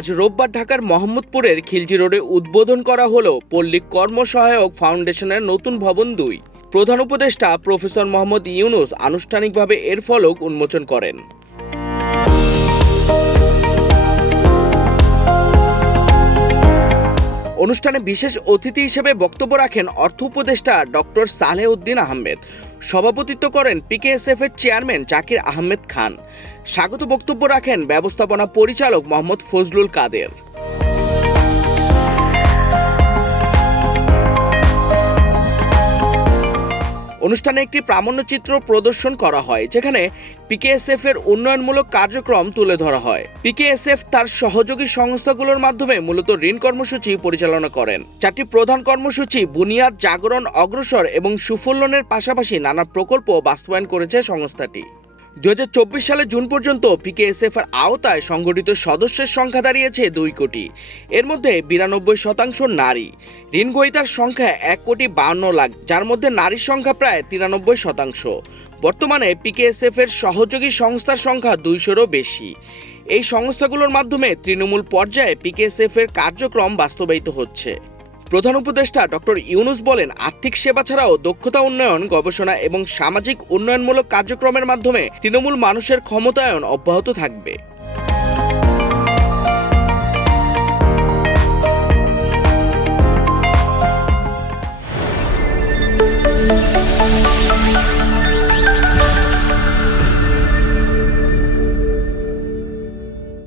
আজ রোববার ঢাকার মোহাম্মদপুরের খিলজি রোডে উদ্বোধন করা হলো পল্লী কর্মসহায়ক ফাউন্ডেশনের নতুন ভবন দুই। প্রধান উপদেষ্টা প্রফেসর মোহাম্মদ ইউনুস আনুষ্ঠানিকভাবে এর ফলক উন্মোচন করেন। অনুষ্ঠানে বিশেষ অতিথি হিসেবে বক্তব্য রাখেন অর্থ উপদেষ্টা ডক্টর সালে উদ্দিন আহমেদ। সভাপতিত্ব করেন পিকেএসএফ এর চেয়ারম্যান জাকির আহমেদ খান। স্বাগত বক্তব্য রাখেন ব্যবস্থাপনা পরিচালক মোহাম্মদ ফজলুল কাদের। অনুষ্ঠানে একটি প্রামাণ্যচিত্র প্রদর্শন করা হয়, যেখানে পিকেএসএফ এর উন্নয়নমূলক কার্যক্রম তুলে ধরা হয়। পিকেএসএফ তার সহযোগী সংস্থাগুলোর মাধ্যমে মূলত ঋণ কর্মসূচি পরিচালনা করেন। চারটি প্রধান কর্মসূচি বুনিয়াদ, জাগরণ, অগ্রসর এবং সুফলনের পাশাপাশি নানা প্রকল্প বাস্তবায়ন করেছে সংস্থাটি। দুই হাজার চব্বিশ সালে জুন পর্যন্ত পিকেএসএফ এর আওতায় সংগঠিত সদস্যের সংখ্যা দাঁড়িয়েছে দুই কোটি। এর মধ্যে বিরানব্বই শতাংশ নারী। ঋণ গ্রহীতার সংখ্যা এক কোটি বাউন্ন লাখ, যার মধ্যে নারীর সংখ্যা প্রায় তিরানব্বই শতাংশ। বর্তমানে পিকেএসএফ এর সহযোগী সংস্থার সংখ্যা দুইশোরও বেশি। এই সংস্থাগুলোর মাধ্যমে তৃণমূল পর্যায়ে পিকেএসএফ এর কার্যক্রম বাস্তবায়িত হচ্ছে। প্রধান উপদেষ্টা ডক্টর ইউনুস বলেন, আর্থিক সেবা ছাড়াও দক্ষতা উন্নয়ন, গবেষণা এবং সামাজিক উন্নয়নমূলক কার্যক্রমের মাধ্যমে তৃণমূল মানুষের ক্ষমতায়ন অব্যাহত থাকবে